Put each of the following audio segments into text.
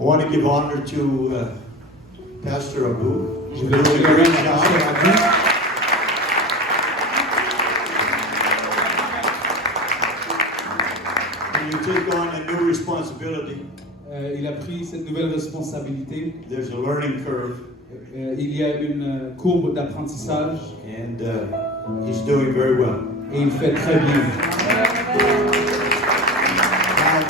I want to give honor to Pastor Abu. Je vais honorer Pasteur Abu. When you take on a new responsibility, Il a pris cette nouvelle responsabilité. there's a learning curve, Il y a une courbe d'apprentissage and he's doing very well. et il fait très bien. Now,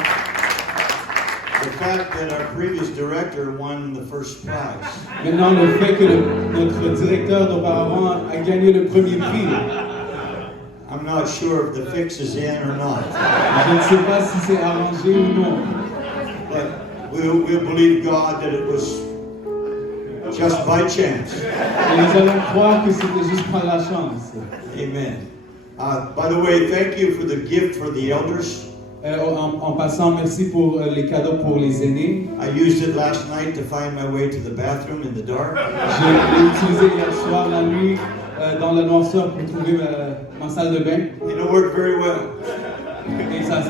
the fact that our previous director won the first prize, Maintenant, le fait que notre directeur d'auparavant a gagné le premier prix, I'm not sure if the fix is in or not, je ne sais pas si c'est arrangé ou non. but we'll believe God that it was just by chance. Et nous allons croire que c'était juste par la chance. Amen. By the way, thank you for the gift for the elders. En passant, merci pour les cadeaux pour les aînés. I used it last night to find my way to the bathroom in the dark. J'ai utilisé hier soir la nuit dans la noirceur pour trouver ma salle de bain. And it worked very well. Et ça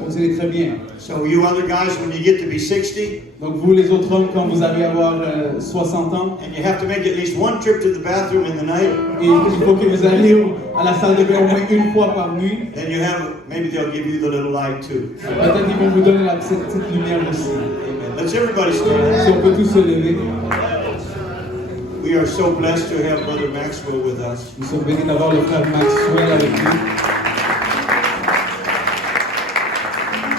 fonctionnait très bien. So you other guys, when you get to be 60, Donc vous les autres hommes, quand vous allez avoir 60 ans, and you have to make at least one trip to the bathroom in the night, et il faut que vous alliez à la salle de bain au moins une fois par nuit, then you have, maybe they'll give you the little light too. peut-être ils vont vous donner cette petite lumière aussi. Amen. Let's everybody Si stand. on peut tous se lever. We are so blessed to have Brother Maxwell with us. Nous sommes bénis d'avoir le frère Maxwell avec nous.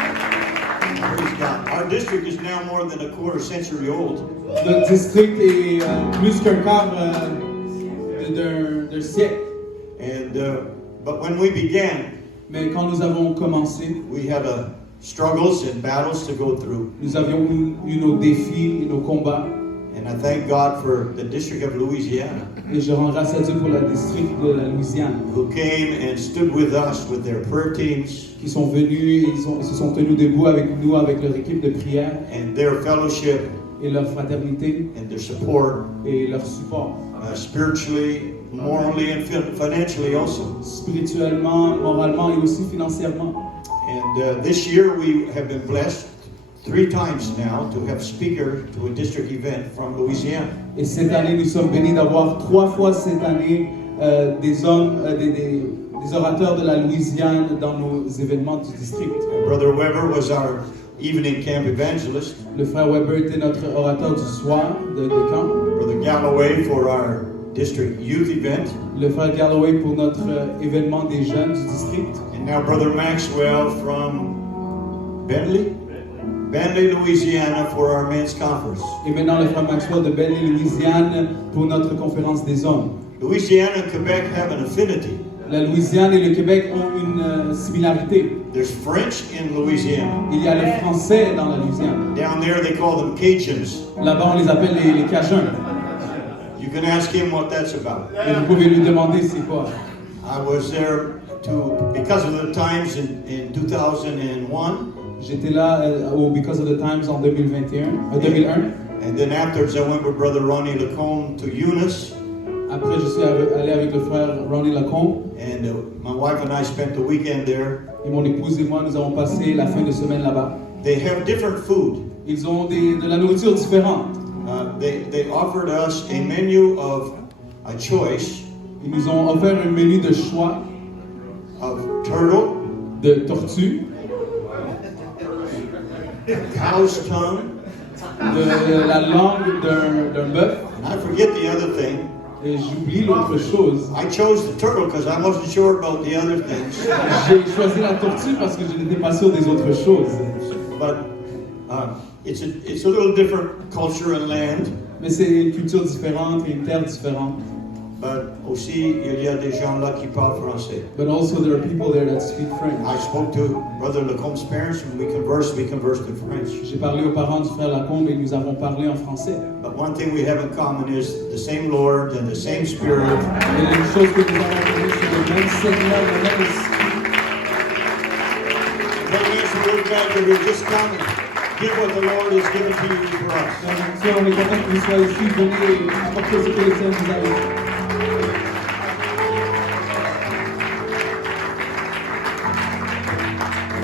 Praise God. Our district is now more than a quarter century old. Notre district est plus qu'un quart d'un siècle. And but when we began, Mais quand nous avons commencé, we had struggles and battles to go through. nous avions eu nos défis et nos combats. And I thank God for the District of Louisiana, Et je rends grâce à Dieu pour le district de la Louisiane, who came and stood with us with their prayer teams qui sont venus et ils se sont tenus debout avec nous, avec leur équipe de prière and their fellowship et leur fraternité and their support, et leur support. spiritually, morally, and financially also. Spirituellement, moralement et aussi financièrement. And this year we have been blessed 3 times now to have speaker to a district event from Louisiana. Et cette année, nous sommes bénis d'avoir 3 fois cette année des hommes, des orateurs de la Louisiane dans nos événements du district. Brother Weber was our evening camp evangelist. Le frère Weber était notre orateur du soir de camp. Brother Galloway for our district youth event. Le frère Galloway pour notre événement des jeunes du district. And now Brother Maxwell from Bentley, Louisiana for our men's conference. Et maintenant le frère Maxwell de Bentley, Louisiane pour notre conférence des hommes. Louisiana and Quebec have an affinity. La Louisiane et le Québec ont une similarité. There's French in Louisiana. Il y a le français dans la Louisiane. Down there they call them Cajuns. Là-bas, on les appelle les Cajuns. You can ask him what that's about. Et vous pouvez lui demander c'est quoi. I was there because of the times in 2001. J'étais là au Because of the Times en 2001. And then afterwards I went with Brother Ronnie Lacombe to Eunice. Après, je suis allé avec le frère Ronnie Lacombe. And my wife and I spent the weekend there. Et mon épouse et moi, nous avons passé la fin de semaine là-bas. They have different food. Ils ont de la nourriture différente. They offered us a menu of a choice. Ils nous ont offert un menu de choix Of turtle, de tortue, cow's tongue, de la langue d'un bœuf. and I forget the other thing. Et j'oublie l'autre chose. I chose the turtle because I wasn't sure about the other things. J'ai choisi la tortue parce que je n'étais pas sûr des autres choses. But it's a little different culture and land. Mais c'est une culture différente et une terre différente. But aussi, il y a des gens là qui parlent français. But also there are people there that speak French. I spoke to Brother Lacombe's parents and we conversed in French. J'ai parlé aux parents du frère Lacombe et nous avons parlé en français. But one thing we have in common is the same Lord and the same Spirit. Et une chose que nous avons connue, c'est le même Seigneur, le même Esprit. But we also look back and we just come and give what the Lord has given to you for us. Donc, on est content que vous soyez ici, venez apporter ce que le Seigneur vous a donné.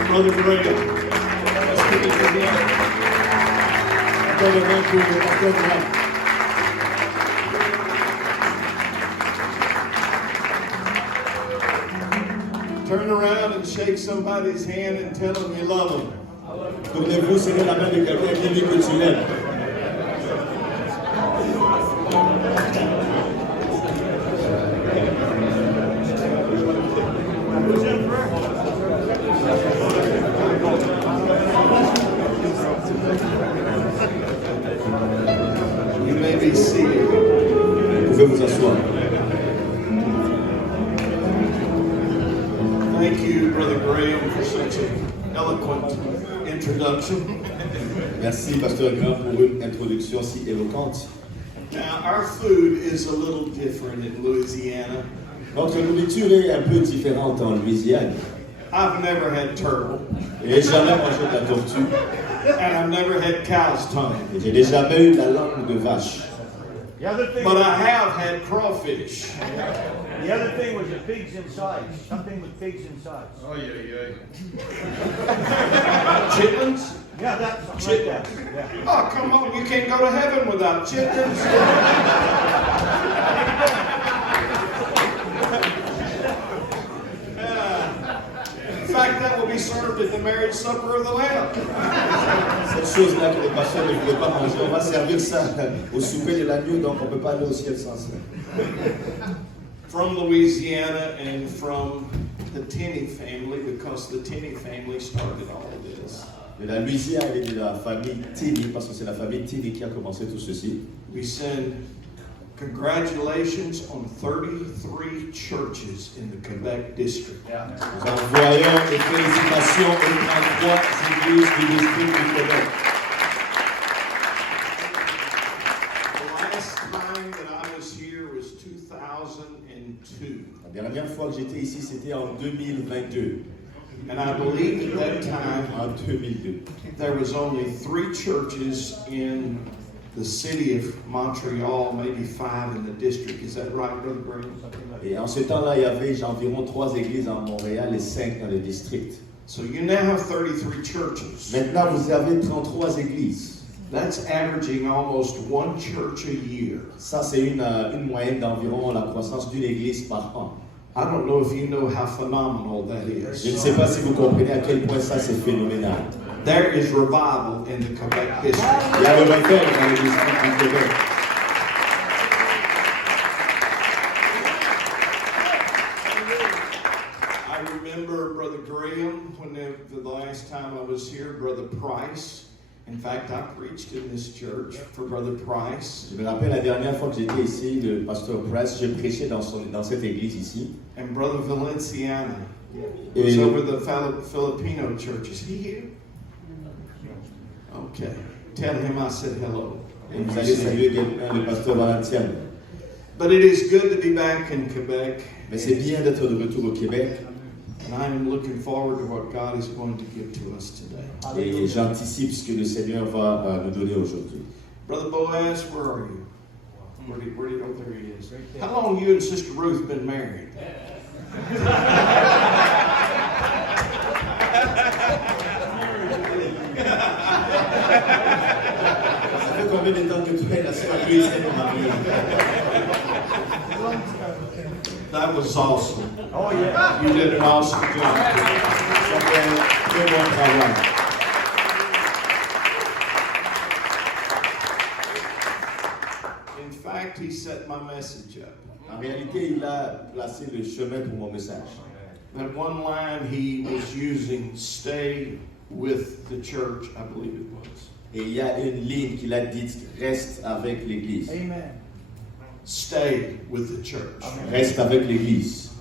Brother Graham. baptême de main pour le pasteur Grant. Turn around and shake somebody's hand and tell them you love them. Tournez-vous, serrez la main de quelqu'un qui dit que tu l'aimes. You may be seated. Vous pouvez vous asseoir. Thank you, Brother Graham, for such an eloquent introduction. Merci, pasteur Grant, pour une introduction si éloquente. Now, our food is a little different in Louisiana. Notre nourriture est un peu différente en Louisiane. I've never had turtle, J'ai jamais mangé de la tortue. and I've never had cow's tongue. Et j'ai jamais eu de la langue de vache. The other thing, But I have had crawfish. the other thing was the pigs inside. Something with pigs inside. Oh, yeah. Chitlins? Yeah, that's something like that. Yeah. Oh, come on, you can't go to heaven without chitlins. In fact, that will be served at the marriage supper of the Lamb. Cette chose-là que les pasteurs ne voulaient pas manger, on va servir ça au souper de l'agneau, donc on ne peut pas aller au ciel sans ça. From Louisiana and from the Tenney family, because the Tenney family started all of this. De la Louisiane et de la famille Tenney, parce que c'est la famille Tenney qui a commencé tout ceci. We send congratulations on 33 churches in the Quebec district. Nous envoyons des félicitations aux 33 églises du district du Québec. The last time that I was here was 2002. La dernière fois que j'étais ici, c'était en 2022. And I believe at that time En 2002. there was only 3 churches in the city of Montreal, maybe 5 in the district. Is that right, Brother Graham? Et en ce temps-là, il y avait environ 3 églises en Montréal et 5 dans le district. So you now have 33 churches. Maintenant, vous avez 33 églises. That's averaging almost 1 church a year. Ça, c'est une moyenne d'environ la croissance d'une église par an. I don't know if you know how phenomenal that Je ne is. sais pas si vous comprenez à quel point ça, c'est phénoménal. There is revival in the Quebec district. Il y a le refaire dans le district du Québec. I remember Brother Graham when the last time I was here, Brother Price. In fact, I preached in this church for Brother Price. Je me rappelle la dernière fois que j'étais ici, le pasteur Price, j'ai prêché dans cette église ici. And Brother Valenciana was Et over the Filipino church. Is he here? Okay. Tell him I said hello. et vous allez saluer quelqu'un, le pasteur Valenciano. But it is good to be back in Quebec. Mais c'est bien d'être de retour au Québec. And I'm looking forward to what God is going to give to us today. Et j'anticipe ce que le Seigneur va nous donner aujourd'hui. Brother Boaz, where are you? Where did oh, there he is. How long you and Sister Ruth been married? Ça fait combien de temps que tu es la sœur Louise et ton mari? That was awesome. Oh yeah. You did an awesome job. Ça fait un très bon travail. In fact, he set my message up. En réalité, il a placé le chemin pour mon message. That one line he was using, stay with the church, I believe it was. Et il y a une ligne qu'il a dite, reste avec l'Église. Amen. Stay with the church. Reste avec l'Église.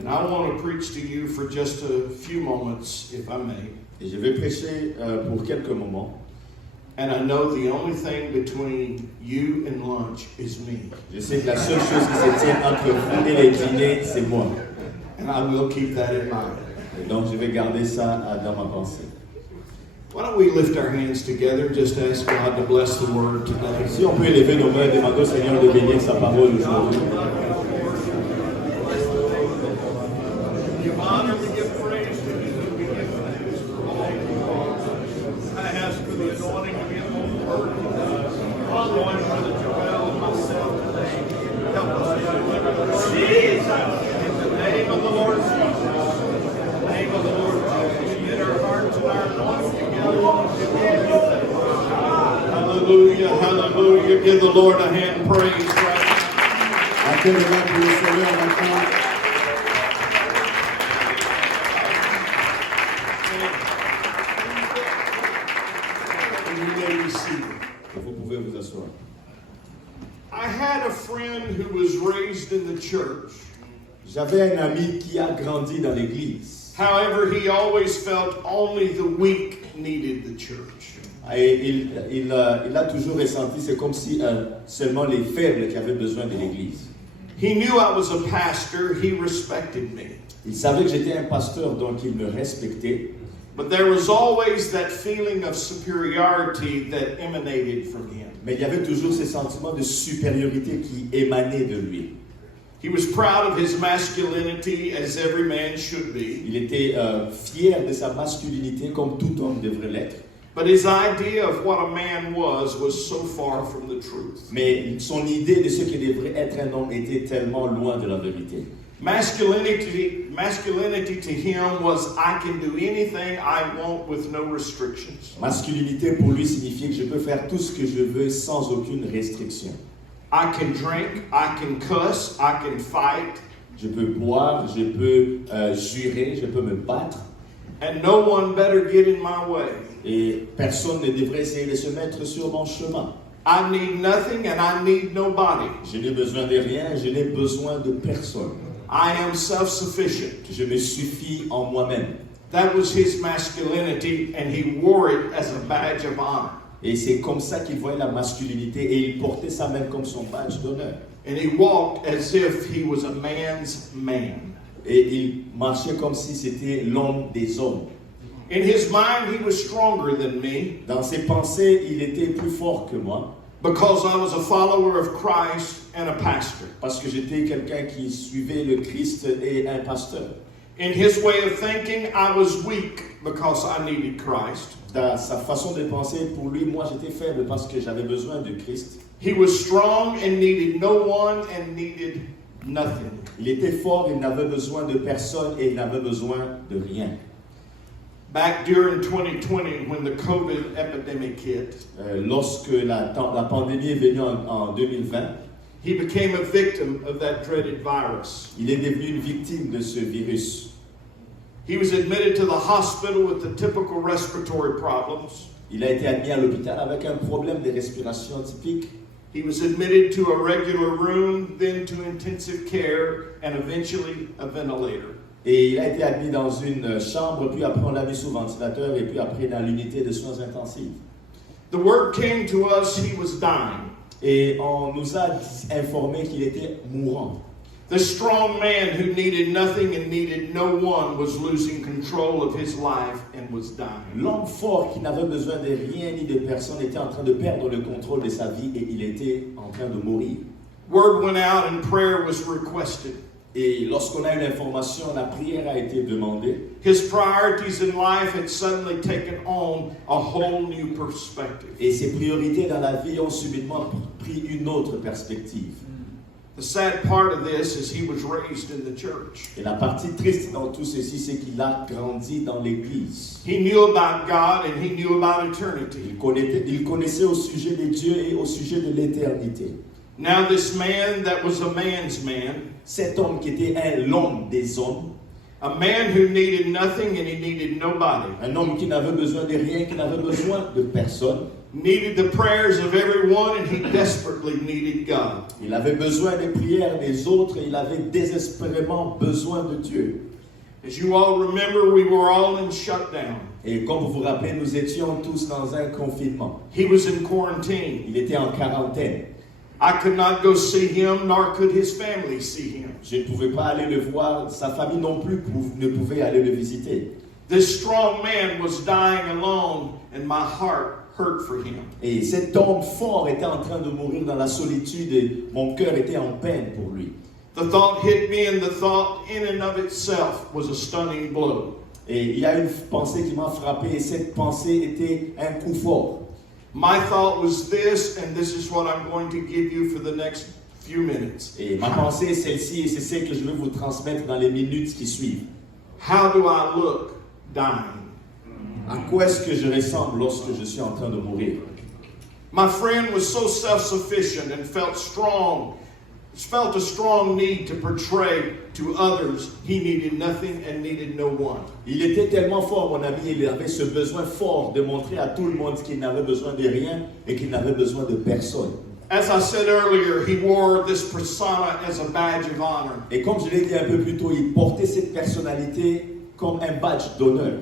And I want to preach to you for just a few moments, if I may. Et je vais prêcher pour quelques moments. And I know the only thing between you and lunch is me. Je sais que la seule chose qui se tient entre vous et les dîners, c'est moi. And I will keep that in mind. Et donc, je vais garder ça dans ma pensée. Why don't we lift our hands together, just ask God to bless the word today. Si on peut élever nos mains et demander au Seigneur de bénir sa parole aujourd'hui. We give honor, we give praise to you. I ask for the anointing to be upon the word. Hallelujah. Give the Lord a hand praise right now. Acclamez-le pour le Seigneur maintenant. And you may be seated. Vous pouvez vous asseoir. I had a friend who was raised in the church. J'avais un ami qui a grandi dans l'église. However, he always felt only the weak needed the church. Et il a toujours ressenti, c'est comme si seulement les faibles qui avaient besoin de l'église. He knew I was a pastor. He respected me. Il savait que j'étais un pasteur, donc il me respectait. But there was always that feeling of superiority that emanated from him. Mais il y avait toujours ce sentiment de supériorité qui émanait de lui. He was proud of his masculinity, as every man should be. Il était fier de sa masculinité, comme tout homme devrait l'être. But his idea of what a man was so far from the truth. Mais son idée de ce que devrait être un homme était tellement loin de la vérité. Masculinity to him was I can do anything I want with no restrictions. Masculinité pour lui signifiait que je peux faire tout ce que je veux sans aucune restriction. I can drink, I can cuss, I can fight, Je peux boire, je peux jurer, je peux me battre. and no one better get in my way. Et personne ne devrait essayer de se mettre sur mon chemin. I need nothing and I need nobody. Je n'ai besoin de rien, je n'ai besoin de personne. I am self-sufficient. Je me suffis en moi-même. That was his masculinity, and he wore it as a badge of honor. Et c'est comme ça qu'il voyait la masculinité et il portait ça même comme son badge d'honneur. And he walked as if he was a man's man. Et il marchait comme si c'était l'homme des hommes. In his mind, he was stronger than me Dans ses pensées, il était plus fort que moi because I was a follower of Christ and a pastor. parce que j'étais quelqu'un qui suivait le Christ et un pasteur. In his way of thinking, I was weak because I needed Christ. Dans sa façon de penser, pour lui, moi j'étais faible parce que j'avais besoin de Christ. He was strong and needed no one and needed nothing. Il était fort, il n'avait besoin de personne et il n'avait besoin de rien. Back during 2020, when the COVID epidemic hit, Lorsque la pandémie est venue en 2020, he became a victim of that dreaded virus. il est devenu une victime de ce virus. He was admitted to the hospital with the typical respiratory problems. Il a été admis à l'hôpital avec un problème de respiration typique. He was admitted to a regular room, then to intensive care, and eventually a ventilator. Et il a été admis dans une chambre, puis après on l'a mis sous ventilateur, et puis après dans l'unité de soins intensifs. The word came to us he was dying. Et on nous a informé qu'il était mourant. The strong man who needed nothing and needed no one was losing control of his life and was dying. L'homme fort qui n'avait besoin de rien ni de personne était en train de perdre le contrôle de sa vie et il était en train de mourir. Word went out and prayer was requested. Et lorsqu'on a eu l'information, la prière a été demandée. His priorities in life had suddenly taken on a whole new perspective. Et ses priorités dans la vie ont subitement pris une autre perspective. The sad part of this is he was raised in the church. Et la partie triste dans tout ceci, c'est qu'il a grandi dans l'église. He knew about God and he knew about eternity. Il connaissait au sujet de Dieu et au sujet de l'éternité. Now this man that was a man's man, Cet homme qui était l'homme des hommes, a man who needed nothing and he needed nobody, un homme qui n'avait besoin de rien, qui n'avait besoin de personne. needed the prayers of everyone and he desperately needed God. Il avait besoin des prières des autres et il avait désespérément besoin de Dieu. As you all remember, we were all in shutdown. Et comme vous vous rappelez, nous étions tous dans un confinement. He was in quarantine. Il était en quarantaine. I could not go see him, nor could his family see him. Je ne pouvais pas aller le voir, sa famille non plus ne pouvait aller le visiter. This strong man was dying alone, and my heart hurt for him. Et cet homme fort était en train de mourir dans la solitude et mon cœur était en peine pour lui. The thought hit me, and the thought in and of itself was a stunning blow. Et il y a une pensée qui m'a frappé et cette pensée était un coup fort. My thought was this, and this is what I'm going to give you for the next few minutes. Et ma pensée est celle-ci et c'est celle que je vais vous transmettre dans les minutes qui suivent. How do I look dying? À quoi est-ce que je ressemble lorsque je suis en train de mourir? My friend was so self-sufficient and felt a strong need to portray to others he needed nothing and needed no one. Il était tellement fort, mon ami, il avait ce besoin fort de montrer à tout le monde qu'il n'avait besoin de rien et qu'il n'avait besoin de personne. As I said earlier, he wore this persona as a badge of honor. Et comme je l'ai dit un peu plus tôt, il portait cette personnalité comme un badge d'honneur.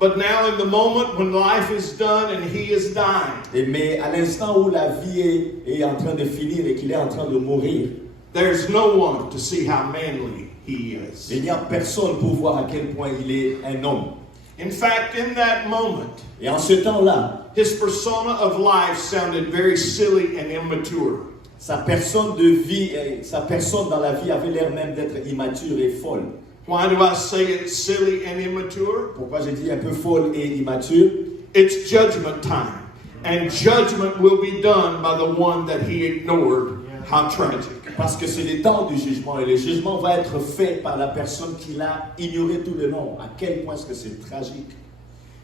But now in the moment when life is done and he is dying, Mais à l'instant où la vie est en train de finir et qu'il est en train de mourir, there's no one to see how manly he is. il n'y a personne pour voir à quel point il est un homme. In fact, in that moment, Et en ce temps-là, his persona of life sounded very silly and immature. sa personne de vie, sa personne dans la vie avait l'air même d'être immature et folle. Why do I say it's silly and immature? Pourquoi j'ai dit un peu folle et immature? It's judgment time. And judgment will be done by the one that he ignored. How tragic. Parce que c'est le temps du jugement et le jugement va être fait par la personne qui l'a ignoré tout le long. À quel point est-ce que c'est tragique?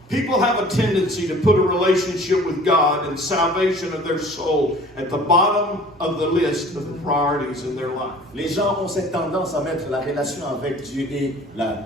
People have a tendency to put a relationship with God and salvation of their soul at the bottom of the list of the priorities in their life. Les gens ont cette tendance à mettre la relation avec Dieu et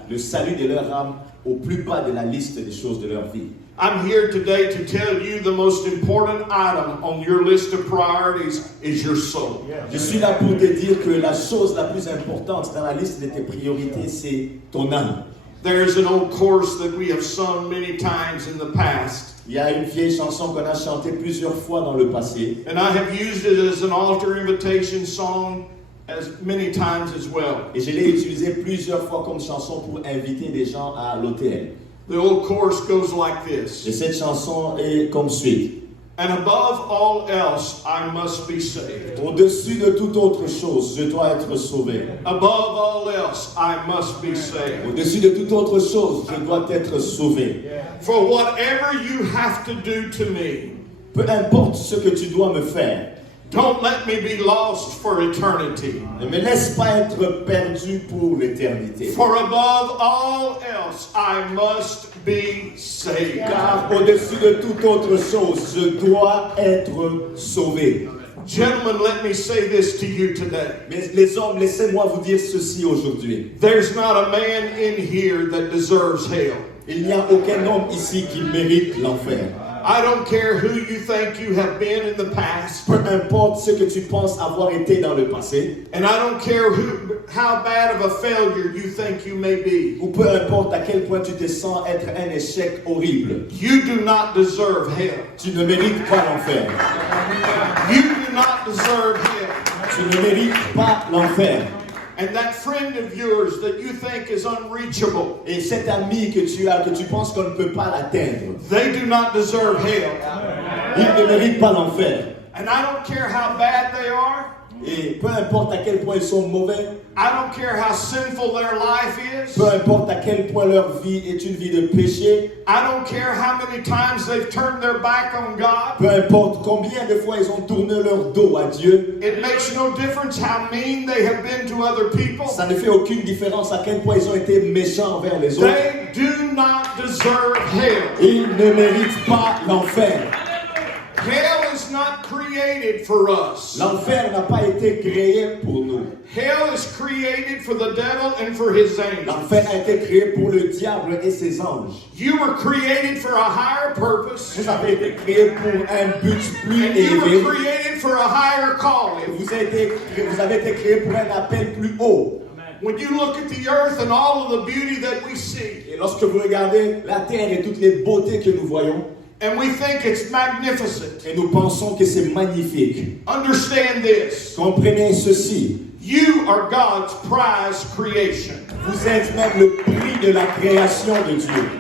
le salut de leur âme au plus bas de la liste des choses de leur vie. I'm here today to tell you the most important item on your list of priorities is your soul. Je suis là pour te dire que la chose la plus importante dans la liste de tes priorités, c'est ton âme. There's an old chorus that we have sung many times in the past. Il y a une vieille chanson qu'on a chantée plusieurs fois dans le passé. And I have used it as an altar invitation song as many times as well. Et je l'ai utilisée plusieurs fois comme chanson pour inviter des gens à l'autel. The old chorus goes like this. Et cette chanson est comme suit. And above all else, I must be saved. Au-dessus de toute autre chose, je dois être sauvé. Above all else, I must be saved. Au-dessus de toute autre chose, je dois être sauvé. For whatever you have to do to me, Peu importe ce que tu dois me faire, don't let me be lost for eternity. ne me laisse pas être perdu pour l'éternité. For above all else, I must be saved. Car au-dessus de toute autre chose, je dois être sauvé. Gentlemen, let me say this to you today. Mais les hommes, laissez-moi vous dire ceci aujourd'hui. There's not a man in here that deserves hell. Il n'y a aucun homme ici qui mérite l'enfer. I don't care who you think you have been in the past. Peu importe ce que tu penses avoir été dans le passé, And I don't care how bad of a failure you think you may be. ou peu importe à quel point tu te sens être un échec horrible, You do not deserve hell. tu ne mérites pas l'enfer. You do not deserve hell. Tu ne mérites pas l'enfer. And that friend of yours that you think is unreachable, Et cet ami que tu as, que tu penses qu'on ne peut pas l'atteindre, they do not deserve hell. il ne mérite pas l'enfer. And I don't care how bad they are. Et peu importe à quel point ils sont mauvais, I don't care how sinful their life is. peu importe à quel point leur vie est une vie de péché, I don't care how many times they've turned their back on God. peu importe combien de fois ils ont tourné leur dos à Dieu, It makes no difference how mean they have been to other people. ça ne fait aucune différence à quel point ils ont été méchants envers les autres. They do not deserve hell. Ils ne méritent pas l'enfer. Hell is not created for us. L'enfer n'a pas été créé pour nous. Hell is created for the devil and for his angels. L'enfer a été créé pour le diable et ses anges. You were created for a higher purpose. Vous avez été créé pour un but plus And you élevé. were created for a higher calling. Vous avez été créé pour un appel plus haut. When you look at the earth and all of the beauty that we see, Et lorsque vous regardez la terre et toutes les beautés que nous voyons, and we think it's magnificent, et nous pensons que c'est magnifique, understand this. comprenez ceci. You are God's prize creation. Vous êtes même le prix de la création de Dieu.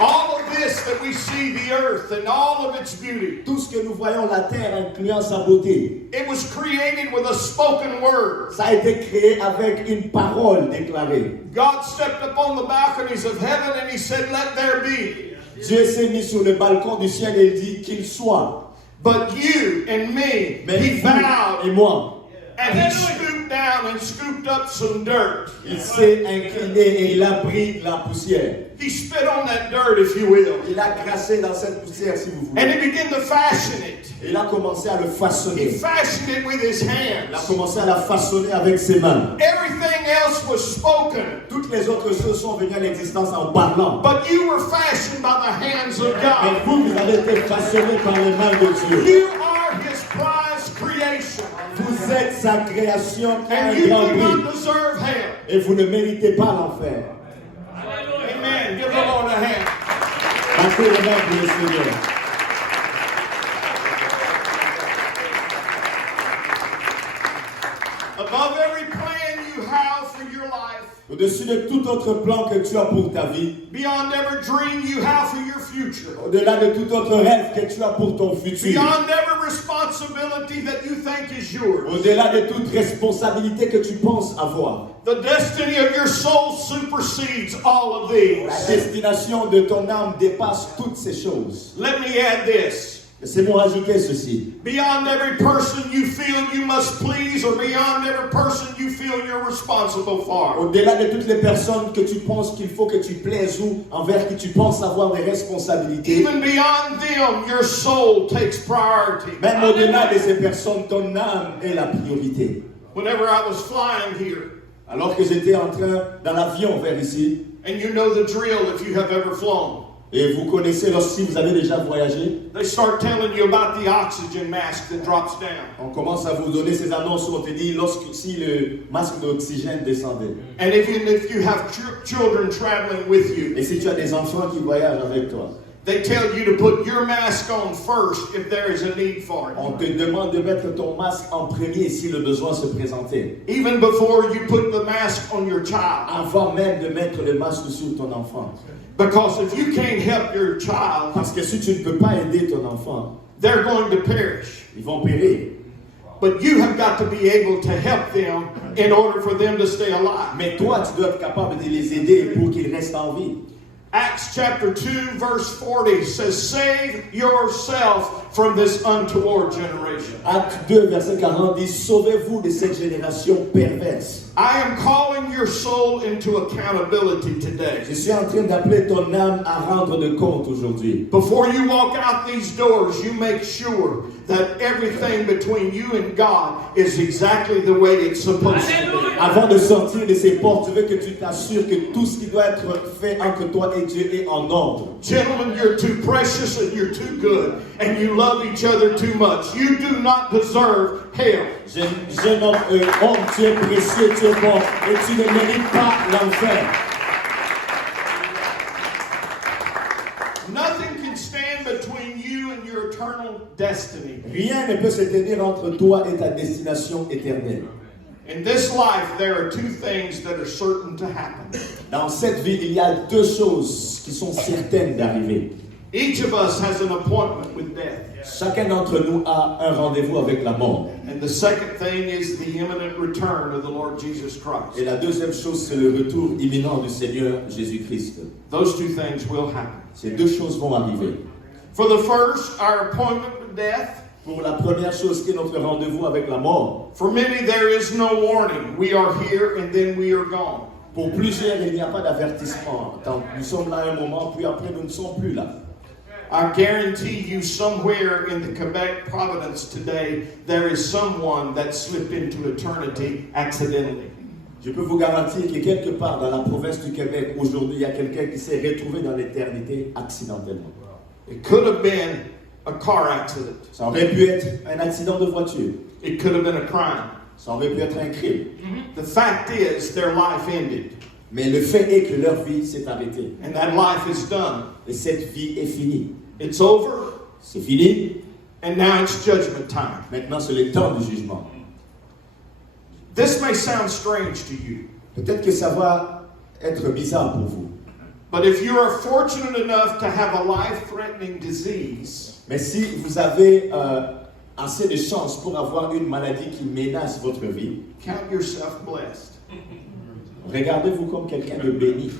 All of this that we see, the earth and all of its beauty, Tout ce que nous voyons, la terre, incluant sa beauté, it was created with a spoken word. ça a été créé avec une parole déclarée. God stepped up on the balconies of heaven and he said, "Let there be." Dieu s'est mis sur le balcon du ciel et il dit qu'il soit. But you and me, Mais he vous et vowed moi, And he stooped down and scooped up some dirt. Il s'est incliné et il a pris la poussière. He spit on that dirt, if you will. Il a craché dans cette poussière, si vous And voulez. he began to fashion it. Et il a commencé à le He façonner. fashioned it with his Il a hands. commencé à la façonner avec ses mains. Everything else was spoken. Toutes les autres choses sont venues à l'existence en parlant. But you were fashioned by the hands of Mais God. vous, vous avez été façonnés par les mains de Dieu. You are his prized creation. Vous êtes sa création And un you grand do prix. not deserve hell. Et vous ne méritez pas l'enfer. Amen. Give the Lord a hand. Battez les mains pour le Seigneur. Above every plan you have for your life, Au-dessus de tout autre plan que tu as pour ta vie, beyond every dream you have for your future, au-delà de tout autre rêve que tu as pour ton futur, beyond every responsibility that you think is yours, au-delà de toute responsabilité que tu penses avoir, the destiny of your soul supersedes all of la these. destination de ton âme dépasse toutes ces choses. Let me add this. Laissez-moi rajouter ceci. Beyond every person you feel you must please, or beyond every person you feel you're responsible for, Au-delà de toutes les personnes que tu penses qu'il faut que tu plaises ou envers qui tu penses avoir des responsabilités, even beyond them, your soul takes priority. même au-delà de ces personnes, ton âme est la priorité. Whenever I was flying here, Alors que j'étais en train dans l'avion vers ici, and you know the drill if you have ever flown, et vous connaissez lorsque vous avez déjà voyagé, they start telling you about the oxygen mask that drops down. on commence à vous donner ces annonces où on te dit si le masque d'oxygène descendait. And even if you have children traveling with you, Et si tu as des enfants qui voyagent avec toi, they tell you to put your mask on first if there is a need for it. on te demande de mettre ton masque en premier si le besoin se présentait. Even before you put the mask on your child. Avant même de mettre le masque sur ton enfant. Because if you can't help your child, Parce que si tu ne peux pas aider ton enfant, they're going to perish. ils vont périr. But you have got to be able to help them in order for them to stay alive. Mais toi, tu dois être capable de les aider pour qu'ils restent en vie. Acts chapter 2 verse 40 says, save yourself from this untoward generation. Acte 2, verset 40 dit, sauvez-vous de cette génération perverse. I am calling your soul into accountability today. Je suis en train d'appeler ton âme à rendre de compte aujourd'hui. Before you walk out these doors, you make sure that everything between you and God is exactly the way it's supposed to be. Avant de sortir de ces portes, je veux que tu t'assures que tout ce qui doit être fait entre toi et Dieu est en ordre. Gentlemen, you're too precious and you're too good and you love each other too much. You do not deserve hell. Jeune homme, tu es précieux, tu es bon, et tu ne mérites pas l'enfer. Nothing can stand between you and your eternal destiny. Rien ne peut se tenir entre toi et ta destination éternelle. In this life, there are two things that are certain to happen. Dans cette vie, il y a deux choses qui sont certaines d'arriver. Each of us has an appointment with death. Chacun d'entre nous a un rendez-vous avec la mort. And the second thing is the imminent return of the Lord Jesus Christ. Et la deuxième chose, c'est le retour imminent du Seigneur Jésus-Christ. Those two things will happen. Ces deux choses vont arriver. For the first, our appointment with death. Pour la première chose qui est notre rendez-vous avec la mort, For many, there is no warning. We are here and then we are gone. pour plusieurs, il n'y a pas d'avertissement. Donc, nous sommes là un moment, puis après, nous ne sommes plus là. I guarantee you somewhere in the Quebec province today, there is someone that slipped into eternity accidentally. Je peux vous garantir que quelque part dans la province du Québec, aujourd'hui, il y a quelqu'un qui s'est retrouvé dans l'éternité accidentellement. It could have been a car accident. Ça aurait pu être un accident de voiture. It could have been a crime. Ça aurait pu être un crime. The fact is, their life ended. Mais le fait est que leur vie s'est arrêtée. And that life is done. Et cette vie est finie. It's over. C'est fini. And now it's judgment time. Maintenant, c'est le temps du jugement. This may sound strange to you. Peut-être que ça va être bizarre pour vous. But if you are fortunate enough to have a life-threatening disease, Mais si vous avez assez de chance pour avoir une maladie qui menace votre vie, count yourself blessed. regardez-vous comme quelqu'un de béni.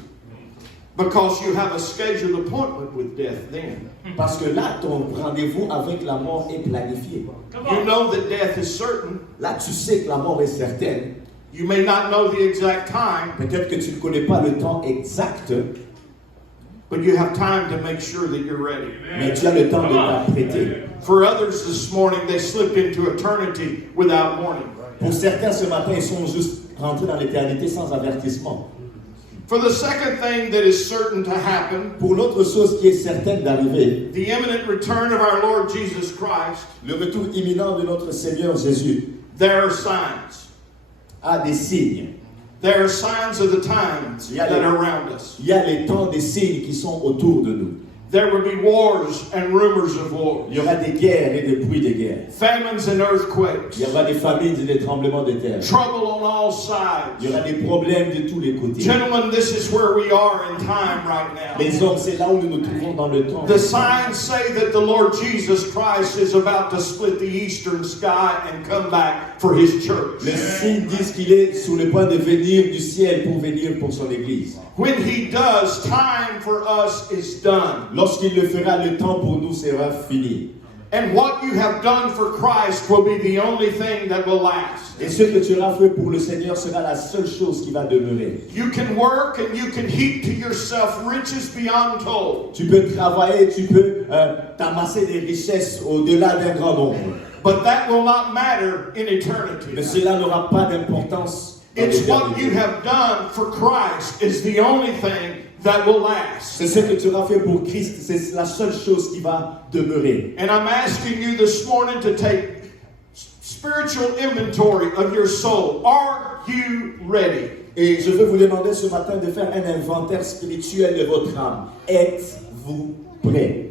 Because you have a scheduled appointment with death then. Parce que là, ton rendez-vous avec la mort est planifié. You know that death is certain. Là, tu sais que la mort est certaine. You may not know the exact time, Peut-être que tu ne connais pas le temps exact, but you have time to make sure that you're ready. mais tu as le temps de t'apprêter. For others this morning, they slipped into eternity without warning. Pour certains, ce matin, ils sont juste rentrés dans l'éternité sans avertissement. For the second thing that is certain to happen, Pour l'autre chose qui est certaine d'arriver, the imminent return of our Lord Jesus Christ, le retour imminent de notre Seigneur Jésus there are signs. a des signes. There are signs of the times Yeah, that yeah. are around us. Il y a les temps des signes qui sont autour de nous. There will be wars and rumors of wars, Il y aura des guerres et des bruits de guerres. famines and earthquakes, Il y aura des famines et des tremblements de terre. trouble on all Il y sides. aura des problèmes de tous les côtés. Gentlemen, this is where we are in time right now. Les hommes, c'est là où nous nous trouvons dans le temps. The signs say that the Lord Jesus Christ is about to split the eastern sky and come back for his church. Les signes disent qu'il est sur le point de venir du ciel pour venir pour son Église. When he does, time for us is done. Lorsqu'il le fera, le temps pour nous sera fini. And what you have done for Christ will be the only thing that will last. Et ce que tu auras fait pour le Seigneur sera la seule chose qui va demeurer. You can work and you can heap to yourself riches beyond told. Tu peux travailler, tu peux t'amasser des richesses au-delà d'un grand nombre. But that will not matter in eternity. Mais cela n'aura pas d'importance dans It's what you l'éternité. have done for Christ is the only thing that will last. C'est ce que tu auras fait pour Christ, c'est la seule chose qui va demeurer. And I'm asking you this morning to take spiritual inventory of your soul. Are you ready? Et je veux vous demander ce matin de faire un inventaire spirituel de votre âme. Êtes-vous prêt?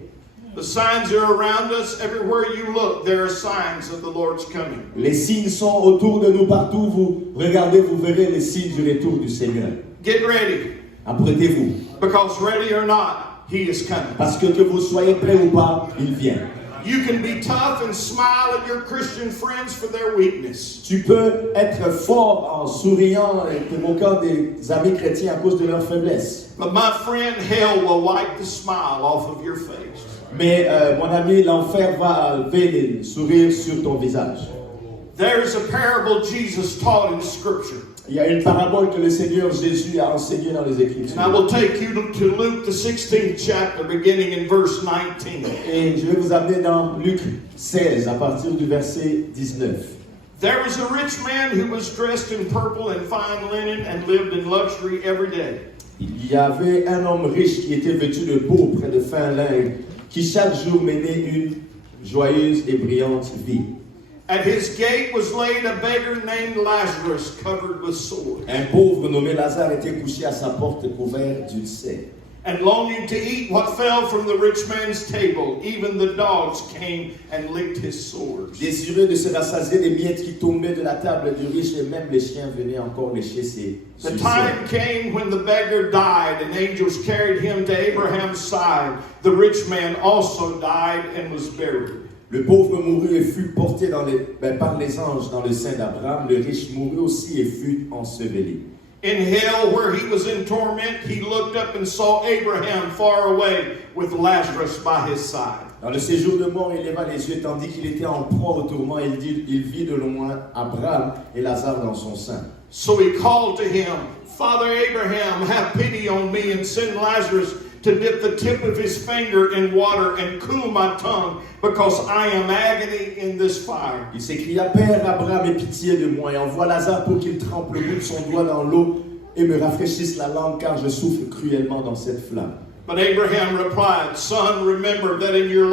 The signs are around us. Everywhere you look, there are signs of the Lord's coming. Les signes sont autour de nous partout. Vous regardez, vous verrez les signes du retour du Seigneur. Get ready, Apprêtez-vous. because ready or not, He is coming. Parce que vous soyez prêts ou pas, il vient. You can be tough and smile at your Christian friends for their weakness. Tu peux être fort en souriant et te moquant des amis chrétiens à cause de leur faiblesse. But my friend, hell will wipe the smile off of your face. Mais mon ami, l'enfer va enlever les sourires sur ton visage. There is a parable Jesus taught in Scripture. Il y a une parabole que le Seigneur Jésus a enseignée dans les Écritures. And I will take you to Luke, the 16th chapter, beginning in verse 19. Et je vais vous amener dans Luc 16, à partir du verset 19. There was a rich man who was dressed in purple and fine linen and lived in luxury every day. Il y avait un homme riche qui était vêtu de pourpre et de fin lin, qui chaque jour menait une joyeuse et brillante vie. At his gate was laid a beggar named Lazarus, covered with sores. Un pauvre nommé Lazare était couché à sa porte couvert d'ulcères. And longing to eat what fell from the rich man's table, even the dogs came and licked his sores. Désireux de se rassasier des miettes qui tombaient de la table du riche, et même les chiens venaient encore lécher ses The ulcères. time came when the beggar died, and angels carried him to Abraham's side. The rich man also died and was buried. Le pauvre mourut et fut porté par les anges dans le sein d'Abraham. Le riche mourut aussi et fut enseveli. In hell, where he was in torment, he looked up and saw Abraham far away with Lazarus by his side. Dans le séjour de mort, il leva les yeux, tandis qu'il était en proie au tourment. Il vit de loin Abraham et Lazare dans son sein. So he called to him, Father Abraham, have pity on me and send Lazarus to dip the tip of his finger in water and cool my tongue, because I am agony in this fire. Il s'écria, Père Abraham, aie pitié de moi et envoie Lazare pour qu'il trempe le bout de son doigt dans l'eau et me rafraîchisse la langue, car je souffre cruellement dans cette flamme. But Abraham replied, Son, remember that in your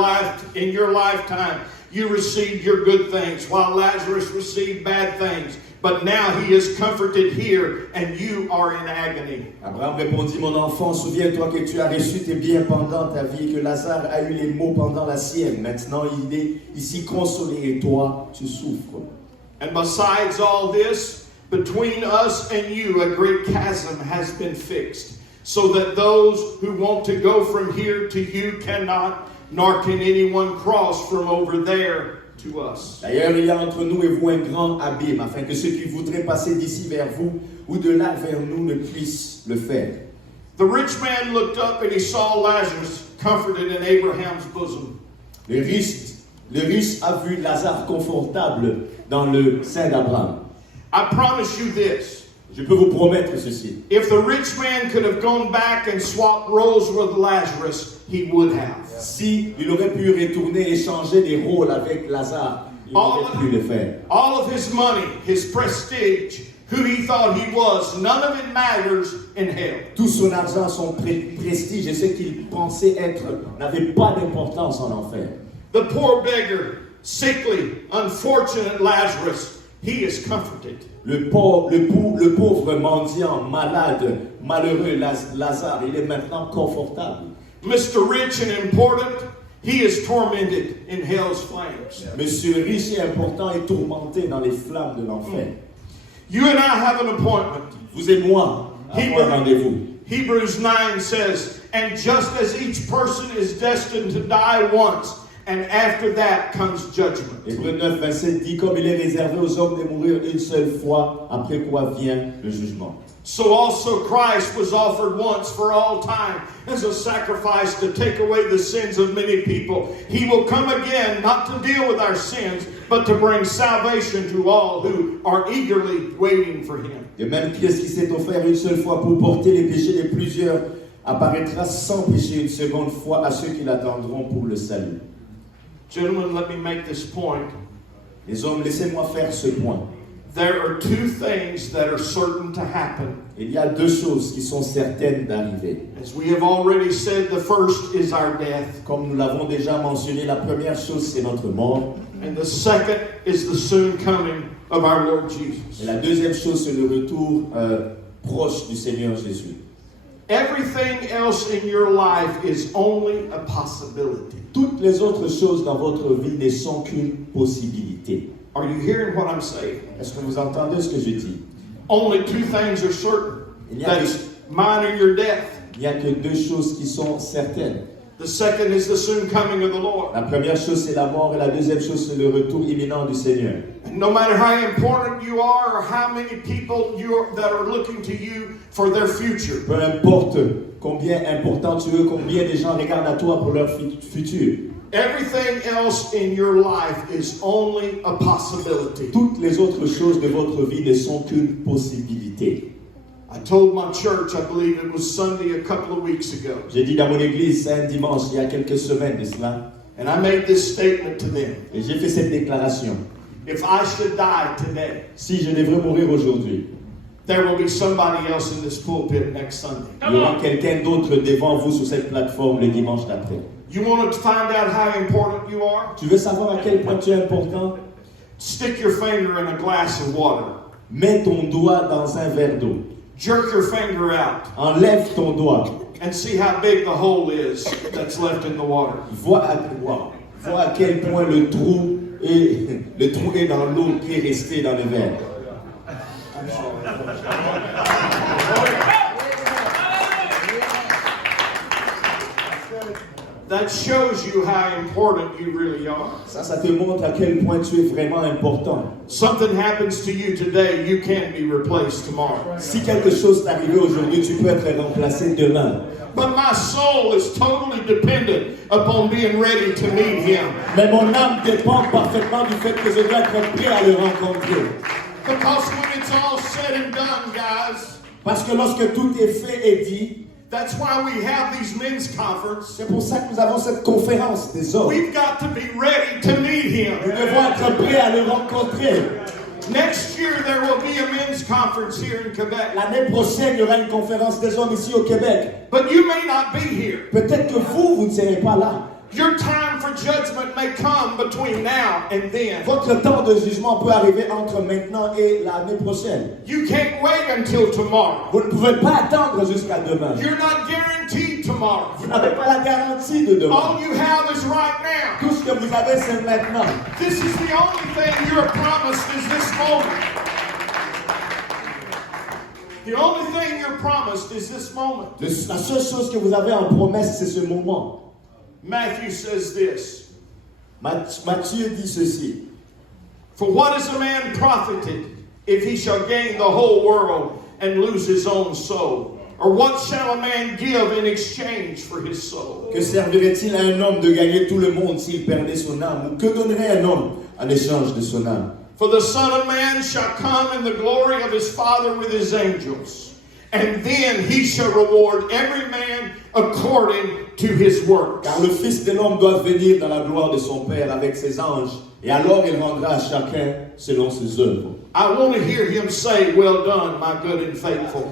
lifetime you received your good things, while Lazarus received bad things. But now he is comforted here, and you are in agony. Abraham répondit, mon enfant, souviens-toi que tu as reçu tes biens pendant ta vie et que Lazare a eu les maux pendant la sienne. Maintenant, il est ici consolé et toi, tu souffres. And besides all this, between us and you a great chasm has been fixed, so that those who want to go from here to you cannot, nor can anyone cross from over there to us. D'ailleurs, il y a entre nous et vous un grand abîme, afin que ceux qui voudraient passer d'ici vers vous ou de là vers nous ne puissent le faire. The rich man looked up and he saw Lazarus comforted in Abraham's bosom. Le riche a vu Lazare confortable dans le sein d'Abraham. I promise you this. Je peux vous promettre ceci. If the rich man could have gone back and swapped roles with Lazarus, he would have. Si il aurait pu retourner échanger des rôles avec Lazare, il aurait pu le faire. All of his money, his prestige, who he thought he was, none of it matters in hell. Tout son argent, son prestige et ce qu'il pensait être n'avait pas d'importance en enfer. The poor beggar, sickly, unfortunate Lazarus, he is comforted. Le pauvre mendiant, malade, malheureux Lazare, il est maintenant confortable. Mr. Rich and important, he is tormented in hell's flames. Monsieur riche et important est tourmenté dans les flammes de l'enfer. You and I have an appointment. Vous et moi avons un rendez-vous. Hebrews 9 says, and just as each person is destined to die once, and after that comes judgment. Hébreux 9, 27 dit, comme il est réservé aux hommes de mourir une seule fois, après quoi vient le jugement. So also Christ was offered once for all time as a sacrifice to take away the sins of many people. He will come again not to deal with our sins, but to bring salvation to all who are eagerly waiting for him. De même, Christ qui s'est offert une seule fois pour porter les péchés de plusieurs apparaîtra sans péché une seconde fois à ceux qui l'attendront pour le salut. Gentlemen, let me make this point. Les hommes, laissez-moi faire ce point. There are two things that are certain to happen. Il y a deux choses qui sont certaines d'arriver. As we have already said, the first is our death, Comme nous l'avons déjà mentionné, la première chose, c'est notre mort. and the second is the soon coming of our Lord Et Jesus. la deuxième chose, c'est le retour proche du Seigneur Jésus. Everything else in your life is only a possibility. Toutes les autres choses dans votre vie ne sont qu'une possibilité. Are you hearing what I'm saying? Est-ce que vous entendez ce que je dis? Only two things are certain. Il y a That is mine and your death. Il n'y a que deux choses qui sont certaines. The second is the soon coming of the Lord. La première chose, c'est la mort, et la deuxième chose, c'est le retour imminent du Seigneur. And no matter how important you are or how many people that are looking to you for their future, Peu importe combien important tu es, combien les gens regardent à toi pour leur futur, everything else in your life is only a possibility. toutes les autres choses de votre vie ne sont qu'une possibilité. I told my church, I believe it was Sunday a couple of weeks ago, J'ai dit dans mon église, un dimanche, il y a quelques semaines de cela, and I made this statement to them. et j'ai fait cette déclaration. If I should die today, Si je devrais mourir aujourd'hui, there will be somebody else in this pulpit next Sunday. il y aura quelqu'un d'autre devant vous sur cette plateforme le dimanche d'après. You want to find out how important you are? Tu veux savoir à quel point tu es important? Stick your finger in a glass of water. Mets ton doigt dans un verre d'eau. Jerk your finger out Enlève ton doigt. and see how big the hole is that's left in the water. Vois à quel point le trou est dans l'eau qui est restée dans le verre. That shows you how important you really are. Ça te montre à quel point tu es vraiment important. Something happens to you today, you can't be replaced tomorrow. Si quelque chose t'est arrivé aujourd'hui, tu peux être remplacé demain. But my soul is totally dependent upon being ready to meet him. Mais mon âme dépend parfaitement du fait que je dois être prêt à le rencontrer. Because when it's all said and done, guys, Parce que lorsque tout est fait et dit, that's why we have these men's conferences. c'est pour ça que nous avons cette conférence des hommes. We've got to be ready to meet him. Nous devons être prêts à le rencontrer. Next year there will be a men's conference here in Quebec. L'année prochaine, il y aura une conférence des hommes ici au Québec. But you may not be here. Peut-être que vous ne serez pas là. Your time for judgment may come between now and then. Votre temps de jugement peut arriver entre maintenant et l'année prochaine. You can't wait until tomorrow. Vous ne pouvez pas attendre jusqu'à demain. You're not guaranteed tomorrow. Vous n'avez pas la garantie de demain. All you have is right now. Tout ce que vous avez, c'est maintenant. This is the only thing you're promised is this moment. The only thing you're promised is this moment. La seule chose que vous avez en promesse, c'est ce moment. Matthew says this. Matthieu dit ceci. For what is a man profited if he shall gain the whole world and lose his own soul? Or what shall a man give in exchange for his soul? Que servirait-il à un homme de gagner tout le monde s'il perdait son âme? Ou que donnerait un homme en échange de son âme? For the Son of Man shall come in the glory of his Father with his angels, and then he shall reward every man according to his works. Car le Fils de l'homme doit venir dans la gloire de son Père avec ses anges, et alors il rendra à chacun selon ses œuvres. I want to hear him say, "Well done, my good and faithful."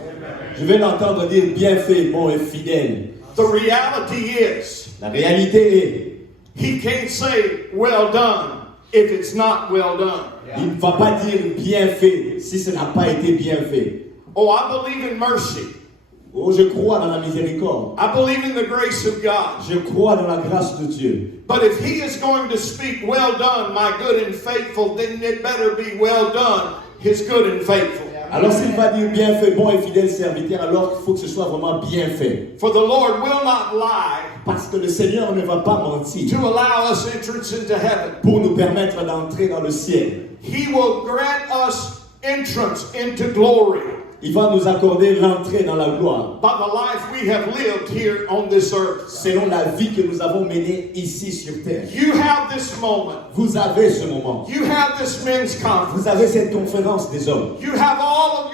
Je vais l'entendre dire bien fait, bon et fidèle. The reality is, La réalité est, he can't say, "Well done," if it's not well done. il ne va pas dire bien fait si ce n'a pas été bien fait. Oh, I believe in mercy. Oh, je crois dans la miséricorde. I believe in the grace of God. Je crois dans la grâce de Dieu. But if he is going to speak, "Well done, my good and faithful," then it better be well done, his good and faithful. Alors s'il va dire bien fait, bon et fidèle serviteur, alors il faut que ce soit vraiment bien fait. For the Lord will not lie Parce que le Seigneur ne va pas mentir to allow us entrance into heaven. pour nous permettre d'entrer dans le ciel. He will grant us entrance into glory Il va nous accorder l'entrée dans la gloire, by the life we have lived here on this earth. selon la vie que nous avons menée ici sur terre. You have this moment. Vous avez ce moment. You have this men's conference. Vous avez cette conférence des hommes. You have all of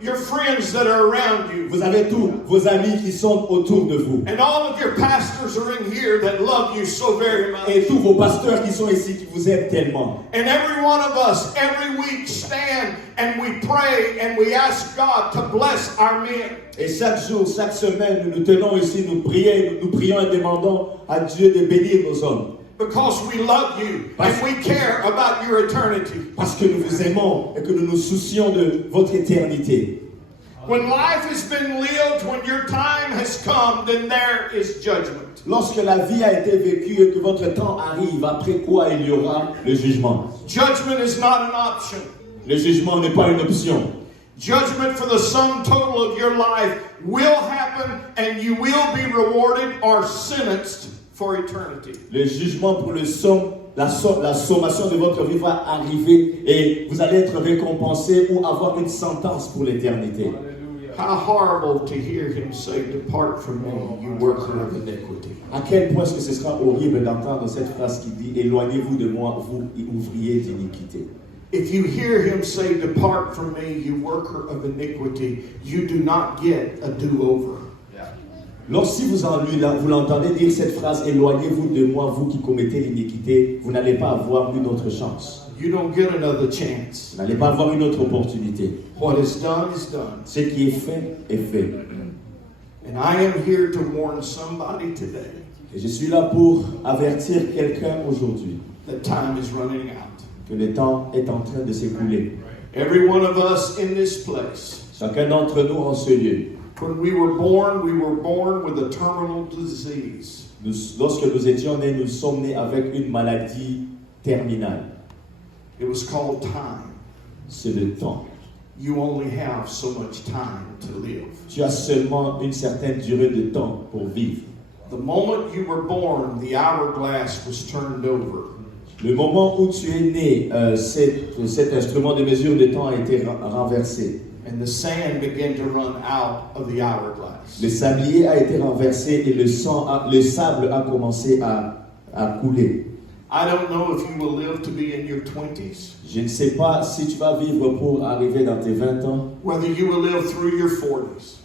your friends that are around you. Vous avez tous vos amis qui sont autour de vous. And all of your pastors are in here that love you so very much. Et tous vos pasteurs qui sont ici, qui vous aiment tellement. And every one of us, every week, stand and we pray and we ask God to bless our men. Et chaque jour, chaque semaine, nous nous tenons ici, nous prions et demandons à Dieu de bénir nos hommes. Because we love you and we care about your eternity. Parce que nous vous aimons et que nous nous soucions de votre éternité. When life has been lived, when your time has come, then there is judgment. Lorsque la vie a été vécue et que votre temps arrive, après quoi il y aura le jugement. Judgment is not an option. Le jugement n'est pas une option. Judgment for the sum total of your life will happen and you will be rewarded or sentenced for eternity. Le jugement pour la sommation de votre vie va arriver et vous allez être récompensé ou avoir une sentence pour l'éternité. How horrible to hear him say, "Depart from me, you worker of iniquity." À quel point est-ce que ce sera horrible d'entendre cette phrase qui dit « Éloignez-vous de moi, vous ouvriers d'iniquité ». If you hear him say, "Depart from me, you worker of iniquity," you do not get a do-over. Lorsque vous l'entendez dire cette phrase « Éloignez-vous de moi, vous qui commettez l'iniquité », vous n'allez pas avoir une autre chance. You don't get another chance. Vous n'allez pas avoir une autre opportunité. What is done is done. Ce qui est fait est fait. And I am here to warn somebody today Et je suis là pour avertir quelqu'un aujourd'hui that time is running out. que le temps est en train de s'écouler. Every one of us in this place, Chacun d'entre nous en ce lieu, when we were born with a terminal disease. lorsque nous étions nés, nous sommes nés avec une maladie terminale. It was called time. C'est le temps. You only have so much time to live. Tu as seulement une certaine durée de temps pour vivre. The moment you were born, the hourglass was turned over. Le moment où tu es né, cet instrument de mesure de temps a été renversé. And the sand began to run out of the hourglass. Le sablier a été renversé et le sable a commencé à couler. I don't know if you will live to be in your 20s, Je ne sais pas si tu vas vivre pour arriver dans tes 20 ans whether you will live through your 40s.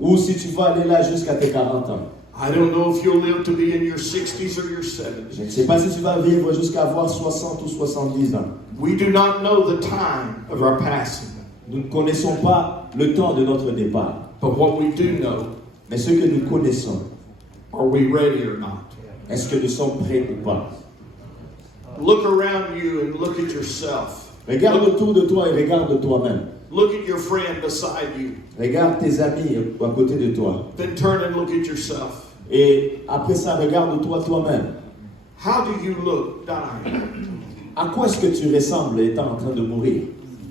ou si tu vas aller là jusqu'à tes 40 ans. I don't know if you'll live to be in your 60s or your Je 70s. ne sais pas si tu vas vivre jusqu'à avoir 60 ou 70 ans. We do not know the time of our passing, Nous ne connaissons pas le temps de notre départ. but what we do know, Mais ce que nous connaissons, are we ready or not? est-ce que nous sommes prêts ou pas? Look around you and look at yourself. Regarde autour de toi et regarde toi-même. Look at your friend beside you. Regarde tes amis à côté de toi. Then turn and look at yourself. Et après ça, regarde-toi toi-même. How do you look dying? À quoi est-ce que tu ressembles étant en train de mourir?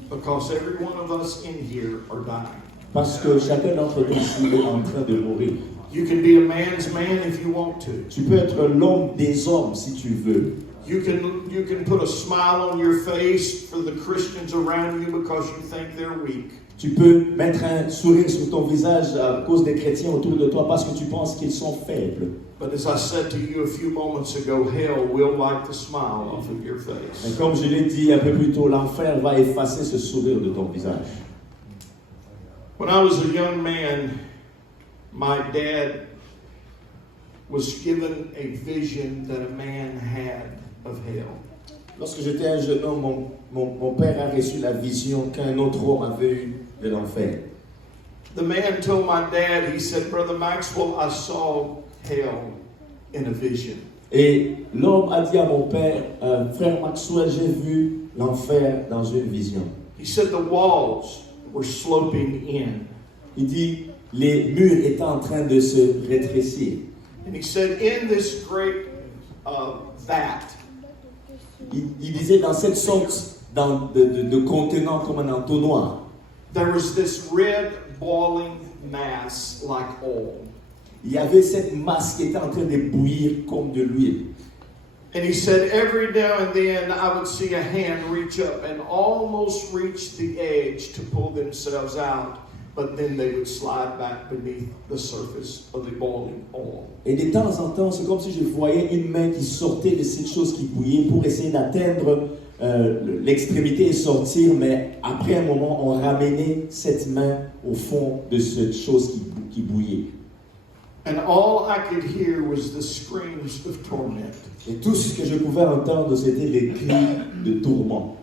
Because every one of us in here are dying. Parce que chacun d'entre nous ici est en train de mourir. You can be a man's man if you want to. Tu peux être l'homme des hommes si tu veux. You can put a smile on your face for the Christians around you because you think they're weak. Tu peux mettre un sourire sur ton visage à cause des chrétiens autour de toi parce que tu penses qu'ils sont faibles. But as I said to you a few moments ago, hell will wipe the smile off of your Mais face. comme je l'ai dit un peu plus tôt, l'enfer va effacer ce sourire de ton visage. When I was a young man, my dad was given a vision that a man had of hell. Lorsque j'étais un jeune homme, mon père a reçu la vision qu'un autre homme avait eue de l'enfer. The man told my dad, he said, Brother Maxwell, I saw hell in a vision. Et l'homme a dit à mon père, frère Maxwell, j'ai vu l'enfer dans une vision. He said the walls were sloping in. Il dit, les murs étaient en train de se rétrécir. And he said, in this great vat, Il disait dans cette sorte de contenant comme un entonnoir, there was this red boiling mass like oil. il y avait cette masse qui était en train de bouillir comme de l'huile. And he said, every now and then I would see a hand reach up and almost reach the edge to pull themselves out, but then they would slide back beneath the surface of the boiling oil. Et de temps en temps, c'est comme si je voyais une main qui sortait de cette chose qui bouillait pour essayer d'atteindre l'extrémité et sortir, mais après un moment, on ramenait cette main au fond de cette chose qui bouillait. And all I could hear was the screams of torment. Et tout ce que je pouvais entendre, c'était des cris de tourment.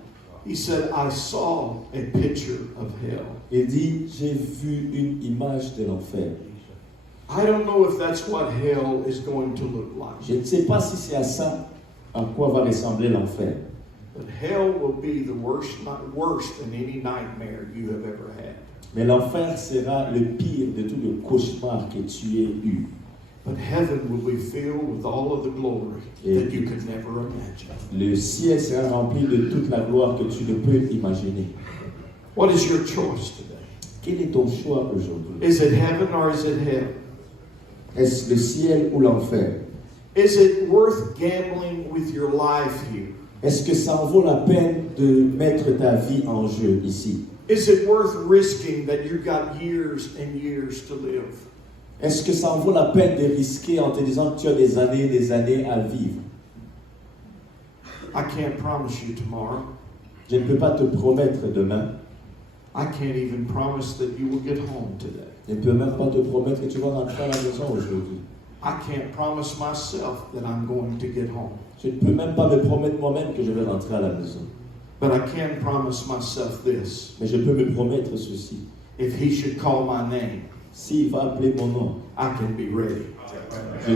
He said, I saw a picture of hell. Il dit, j'ai vu une image de l'enfer. I don't know if that's what hell is going to look like. Je ne sais pas si c'est à ça à quoi va ressembler l'enfer. But hell will be the worst than any nightmare you have ever had. Mais l'enfer sera le pire de tout le cauchemar que tu aies eu. But heaven will be filled with all of the glory that you could never imagine. Le ciel sera rempli de toute la gloire que tu ne peux imaginer. What is your choice today? Quel est ton choix aujourd'hui? Is it heaven or is it hell? Est-ce le ciel ou l'enfer? Is it worth gambling with your life here? Est-ce que ça en vaut la peine de mettre ta vie en jeu ici? Is it worth risking that you've got years and years to live? Est-ce que ça en vaut la peine de risquer en te disant que tu as des années à vivre? I can't promise you tomorrow. Je ne peux pas te promettre demain. I can't even promise that you will get home today. Je ne peux même pas te promettre que tu vas rentrer à la maison aujourd'hui. I can't promise myself that I'm going to get home. Je ne peux même pas me promettre moi-même que je vais rentrer à la maison. But I can promise myself this. Mais je peux me promettre ceci. If he should call my name, S'il va appeler mon nom, I can be ready. je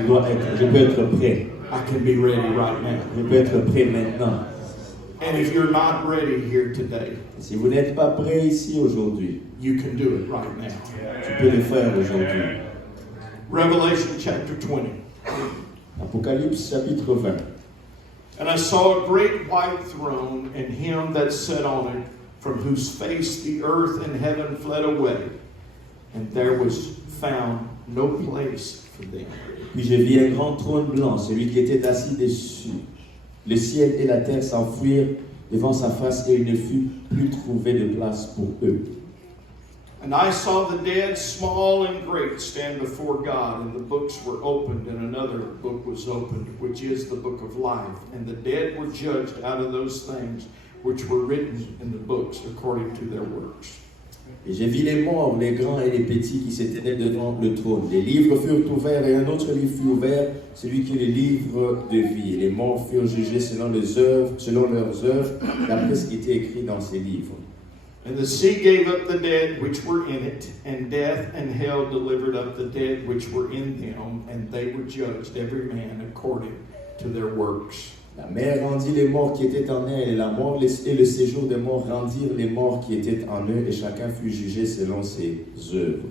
peux être prêt. I can be ready right now. Je peux être prêt maintenant. And if you're not ready here today, Si vous n'êtes pas prêt ici aujourd'hui, you can do it right now. tu peux le faire aujourd'hui. Revelation chapter 20. Apocalypse chapitre 20. And I saw a great white throne, and him that sat on it, from whose face the earth and heaven fled away, and there was found no place for them. Puis je vis un grand trône blanc, celui qui était assis dessus. Le ciel et la terre s'enfuirent devant sa face et il ne fut plus trouvé de place pour eux. And I saw the dead, small and great, stand before God, and the books were opened, and another book was opened, which is the book of life. And the dead were judged out of those things which were written in the books according to their works. Et j'ai vu les morts, les grands et les petits qui se tenaient devant le trône. Les livres furent ouverts et un autre livre fut ouvert, celui qui est le livre de vie. Et les morts furent jugés selon leurs œuvres, d'après ce qui était écrit dans ces livres. And the sea gave up the dead which were in it, and death and hell delivered up the dead which were in them, and they were judged, every man according to their works. La mer rendit les morts qui étaient en elle, et la mort et le séjour des morts rendirent les morts qui étaient en eux, et chacun fut jugé selon ses œuvres.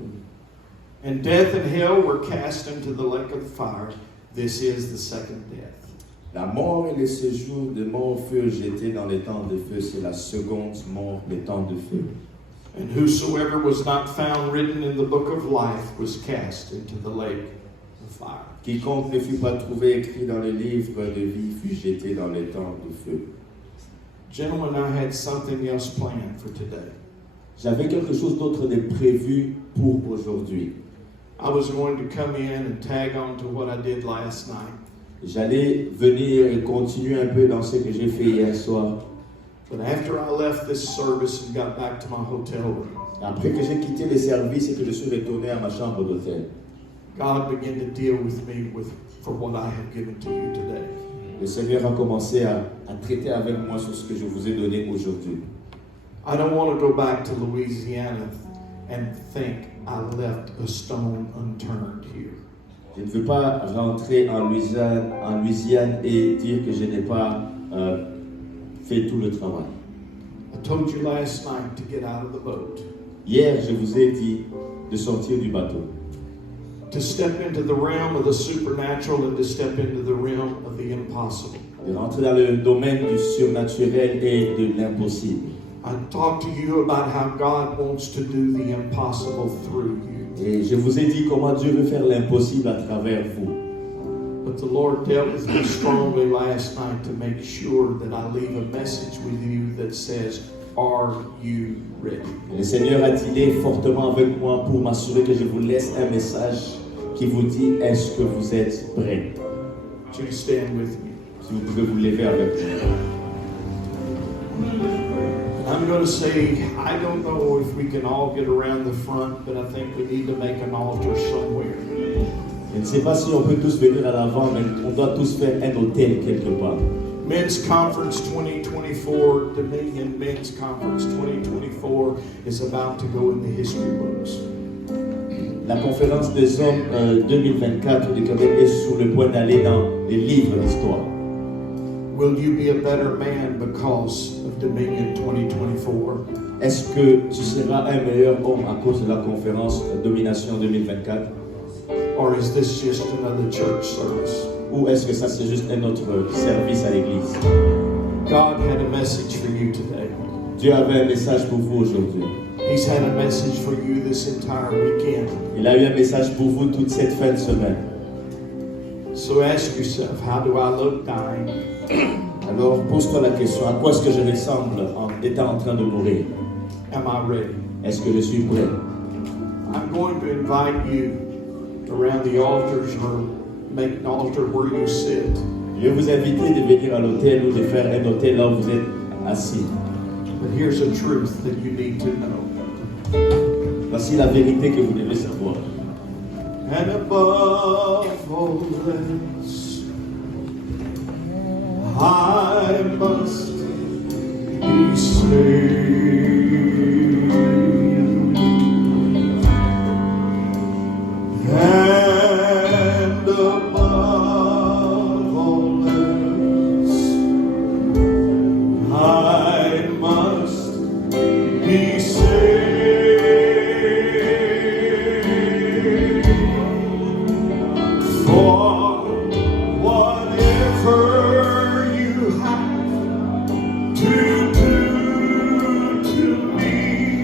And death and hell were cast into the lake of fire. This is the second death. La mort et le séjour des morts furent jetés dans les temps de feu, c'est la seconde mort, les temps de feu. And whosoever was not found written in the book of life was cast into the lake of fire. Quiconque ne fut pas trouvé écrit dans le livre de vie fut jeté dans les temps de feu. Gentlemen, I had something else planned for today. J'avais quelque chose d'autre de prévu pour aujourd'hui. I was going to come in and tag on to what I did last night. J'allais venir et continuer un peu dans ce que j'ai fait hier soir. But after I left this service and got back to my hotel room, Après que j'ai quitté les services et que je suis retourné à ma chambre d'hôtel, God began to deal with me for what I have given to you today. le Seigneur a commencé à traiter avec moi sur ce que je vous ai donné aujourd'hui. I don't want to go back to Louisiana and think I left a stone unturned here. Je ne veux pas rentrer en Louisiane et dire que je n'ai pas fait tout le travail. I told you last night to get out of the boat, Hier, je vous ai dit de sortir du bateau, to step into the realm of the supernatural and to step into the realm of the impossible. de rentrer dans le domaine du surnaturel et de l'impossible. I talked to you about how God wants to do the impossible through you. Et je vous ai dit comment Dieu veut faire l'impossible à travers vous. But the Lord dealt with me strongly last night to make sure that I leave a message with you that says, are you ready? Et le Seigneur a dealé fortement avec moi pour m'assurer que je vous laisse un message qui vous dit, est-ce que vous êtes prêts? Would you stand with me? Si vous pouvez vous lever avec moi. I'm going to say, I don't know if we can all get around the front, but I think we need to make an altar somewhere. Je ne sais pas si on peut tous venir à l'avant, mais on doit tous faire un hôtel quelque part. Men's Conference 2024, Dominion Men's Conference 2024 is about to go in the history books. La conférence des hommes 2024 du Québec est sur le point d'aller dans les livres d'histoire. Will you be a better man because of Dominion 2024? Est-ce que tu seras un meilleur homme à cause de la conférence Domination 2024? Or is this just another church service? Ou est-ce que ça c'est juste un autre service à l'église? God had a message for you today. Dieu avait un message pour vous aujourd'hui. He's had a message for you this entire weekend. Il a eu un message pour vous toute cette fin de semaine. So ask yourself, how do I look dying? Alors pose-toi la question, à quoi est-ce que je ressemble en étant en train de mourir? Am I ready? Est-ce que je suis prêt? I'm going to invite you around the altars or make an altar where you sit. Je vais vous inviter de venir à l'hôtel ou de faire un hôtel là où vous êtes assis. But here's a truth that you need to know. Voici la vérité que vous devez savoir. And above all else, I must be saved. And above all else, I must be saved. For whatever you have to do to me,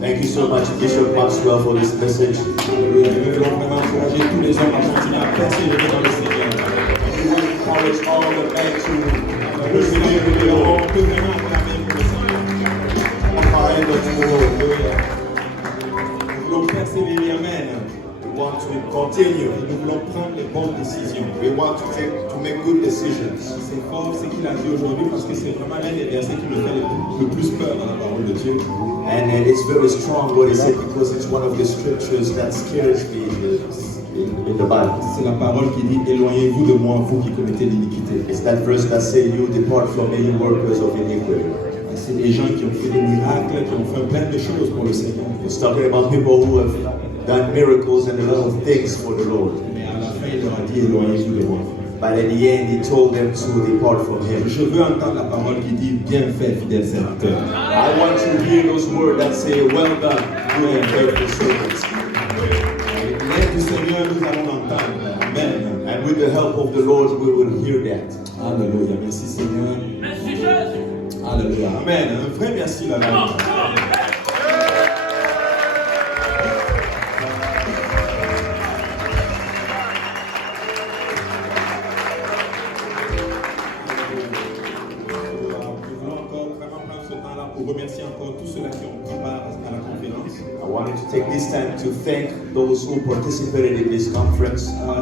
Thank you so much, Bishop Maxwell, for this message. We encourage all the men to persevere in the Lord. We want to continue. Nous voulons prendre les bonnes décisions. We want to make good decisions. C'est fort ce qu'il a dit aujourd'hui parce que c'est vraiment l'un des versets qui me fait le plus peur dans la parole de Dieu. And it's very strong what he said because it's one of the scriptures that scares me in the Bible. C'est la parole qui dit éloignez-vous de moi, vous qui commettez l'iniquité. It's that verse that says you depart from me, you workers of iniquity. C'est des gens qui ont fait des miracles, qui ont fait plein de choses pour le Seigneur. It's talking about people who have done miracles and a lot of things for the Lord. Mais à la fin, il leur a dit éloignez-vous de moi. But in the end, he told them to depart from him. Je veux entendre la parole qui dit bien fait, fidèle serviteur. I want to hear those words that say, well done, good and faithful servants. L'aide du Seigneur, nous allons l'entendre. Amen. And with the help of the Lord, we will hear that. Alléluia. Merci Seigneur. Alléluia. Amen. Un vrai merci là. Pour remercier encore tous ceux-là qui ont pris part à la conférence. I wanted to take this time to thank those who participated in this conference. Ça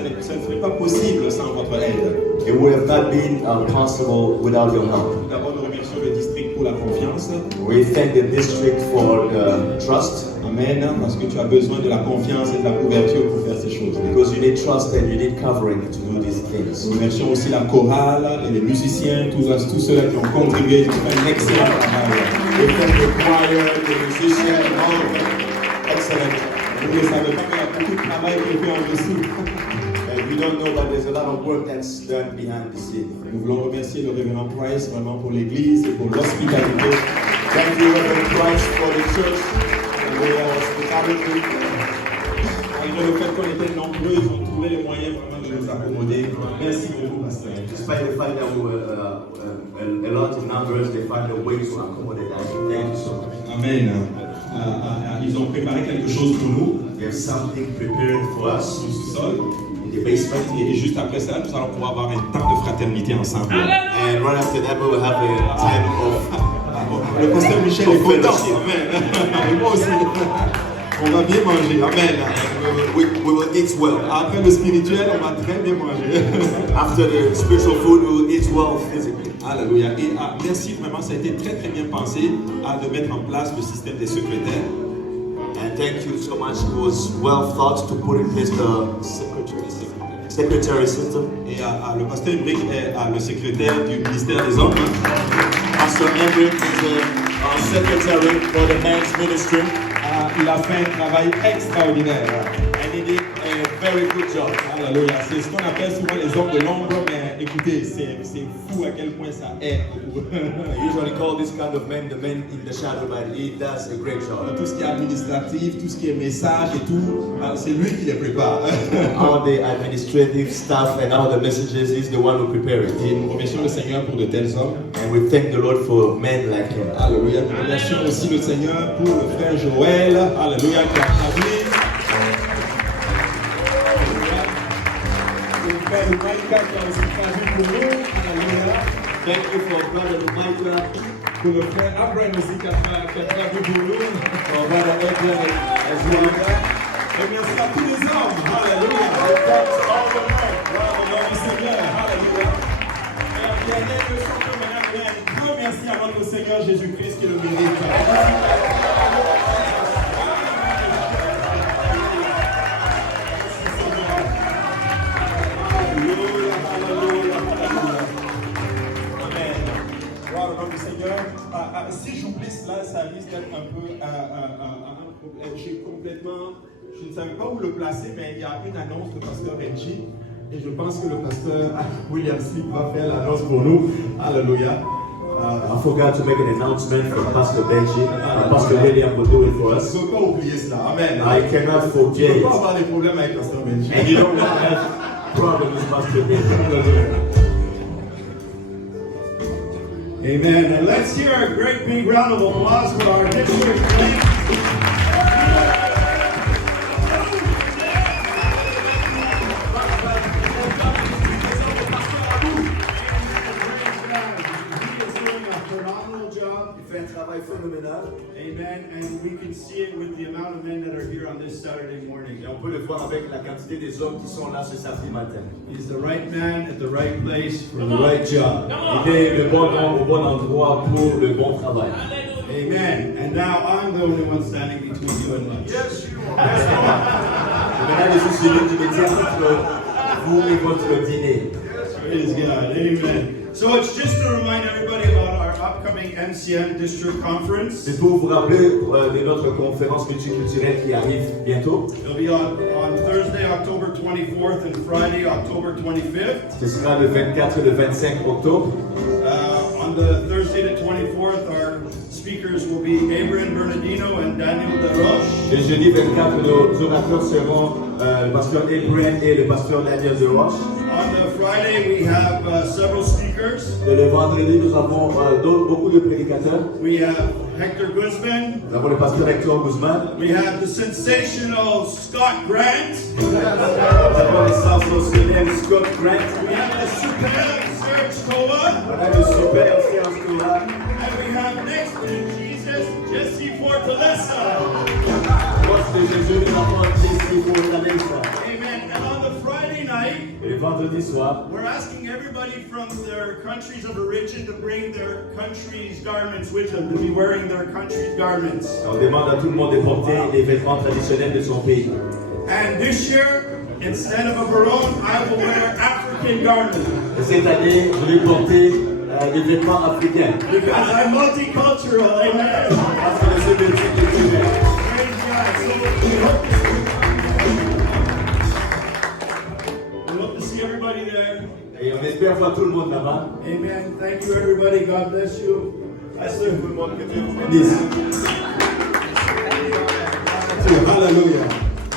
ne serait pas possible sans votre aide. It would have not been possible without your help. D'abord, nous remercions le district pour la confiance. We thank the district for the trust. Amen. Parce que tu as besoin de la confiance et de la couverture pour faire ces choses. Because you need trust and you need covering to do these things. Nous remercions aussi la chorale et les musiciens, tous ceux-là qui ont contribué, qui ont fait un excellent travail. We thank the choir, the musicians, all of them. Excellent. Vous ne savez pas qu'il y a beaucoup de travail qui est fait en dessous. And we don't know that there's a lot of work that's done behind the scene. Nous voulons remercier le révérend Price vraiment pour l'église et pour l'hospitalité. Thank you, Reverend Price, for the church and the hospitality. Alléluia. malgré le fait qu'on était nombreux, ils ont trouvé les moyens vraiment de nous accommoder. Merci beaucoup, pasteur. Despite the fact that we were a lot in numbers, they found a way to accommodate us. Thank you so much. Amen. Ils ont préparé quelque chose pour nous We have something prepared for us au sous-sol. in the basement. Et juste après ça, nous allons pouvoir avoir un temps de fraternité ensemble. And right after that, we will have a time of Le pasteur Michel est content. Amen. Et moi aussi. On va bien manger. Amen. we will eat well. Après le spirituel, on va très bien manger. After the spiritual food, we will eat well physically. Alléluia. Et merci, vraiment, ça a été très très bien pensé de mettre en place le système des secrétaires. And thank you so much. It was well thought to put in place the secretary system. Et le pasteur Emric est le secrétaire du ministère des Hommes. Pastor Emric is our secretary for the men's ministry. Il a fait un travail extraordinaire. And he did a very good job. Alléluia. C'est ce qu'on appelle souvent les hommes de l'ombre, mais écoutez, c'est fou à quel point ça est. I usually call this kind of men the men in the shadow, but he does a great job. Tout ce qui est administratif, tout ce qui est message et tout, c'est lui qui les prépare. All the administrative stuff and all the messages, he's the one who prepares it. Et nous remercions le Seigneur pour de tels hommes. And we thank the Lord for men like him. Alléluia. Nous remercions aussi le Seigneur pour le frère Joël. Alléluia, qui a traduit. Le frère Micah qui a aussi traduit pour nous. Alléluia. Thank you for brother Micah, Pour le frère Abraham aussi qui a traduit pour nous. for brother Edwin as well. Et merci à tous les hommes. Alléluia. Gloire au nom du Seigneur. Alléluia. Et la dernière leçon que maintenant, un grand merci à notre Seigneur Jésus-Christ qui le mérite. Alléluia, alléluia, alléluia. Amen. Gloire au nom du Seigneur. Si j'oublie cela, ça risque d'être un peu un problème. Je ne savais pas où le placer, mais il y a une annonce de pasteur Reggie. Et je pense que le pasteur William Sleep va faire l'annonce pour nous. Alléluia. I forgot to make an announcement for Pastor Benji. Pastor William will do it for Je us. ne peux pas oublier cela. Amen. I cannot Je ne forget peux it. pas avoir des problèmes avec pasteur Benji. And you don't have problems with Pastor Benji. Amen. And let's hear a great big round of applause for our district lead. Amen. And we can see it with the amount of men that are here on this Saturday morning. Et on peut le voir avec la quantité des hommes qui sont là ce samedi matin. He's the right man at the right place for the right job. Il est le bon homme au bon endroit pour le bon travail. Amen. And now I'm the only one standing between you and lunch. Yes, you are. Maintenant, je suis celui qui me tient entre vous et votre dîner. Praise God. Amen. So it's just to remind everybody about our upcoming MCM District Conference. C'est pour vous rappeler de notre conférence multiculturelle qui arrive bientôt. It'll be on Thursday, October 24th and Friday, October 25th. Ce sera le 24 et le 25 octobre. On the Thursday the 24th, our speakers will be Abraham Bernardino and Daniel DeRoche. Le jeudi 24, nos orateurs seront le pasteur Abraham et le pasteur Daniel DeRoche. On the Friday, we have several speakers. Et le vendredi, nous avons beaucoup de prédicateurs. We have Hector Guzman. Nous avons le pasteur Hector Guzman. We have the sensational Scott Grant. Nous avons le sensationnel Scott Grant. We have the superb Serge Toa. On a le super Serge Toa. And we have next to Jesus, Jesse Fortaleza. Proche de Jésus, nous avons Jesse Fortaleza. Amen. And on the Friday night, Et le vendredi soir, we're asking everybody from their countries of origin to bring their country's garments with them, to be wearing their country's garments. on demande à tout le monde de porter les vêtements traditionnels de son pays. And this year, instead of a barong, I will wear African garments. Et cette année, je vais porter des vêtements africains. Because I'm multicultural, amen. Parce que je suis multiculturel. Praise God. So we hope to see everybody there. Et on espère voir tout le monde là-bas. Amen. Thank you, everybody. God bless you. I Tout serve le with monde que Dieu vous bénisse. Alléluia.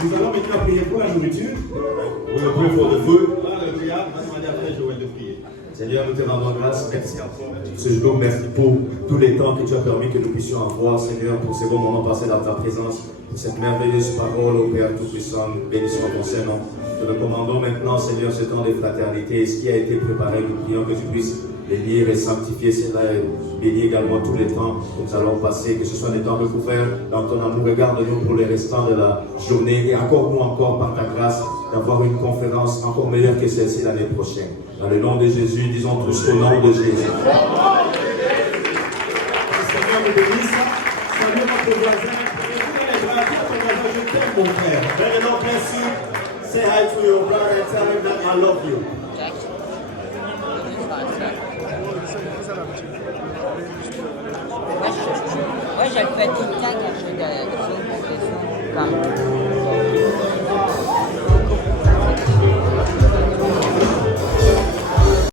Nous allons maintenant prier pour la nourriture. We'll pray for the food. Alléluia. On va demander après Joël de prier. Seigneur, nous te rendons grâce. Merci encore pour ce jour. Merci pour tous les temps que tu as permis que nous puissions avoir, Seigneur, pour ces bons moments passés dans ta présence, pour cette merveilleuse parole, au Père Tout-Puissant. Béni soit ton Saint-Nom. Nous te commandons maintenant, Seigneur, ce temps de fraternité, ce qui a été préparé. Nous prions que tu puisses bénir et sanctifier cela et bénir également tous les temps que nous allons passer, que ce soit des temps recouverts dans ton amour. Regarde-nous pour les restants de la journée et accorde-nous encore par ta grâce d'avoir une conférence encore meilleure que celle-ci l'année prochaine. Dans le nom de Jésus, disons tous au nom de Jésus. Que le Seigneur nous bénisse. Salut notre voisin. Prenez les bras, dis à ton voisin, je t'aime mon frère. Let the Lord bless you. Say hi to your brother and tell him that I love you. Moi, je le fais tout le temps quand je fais de la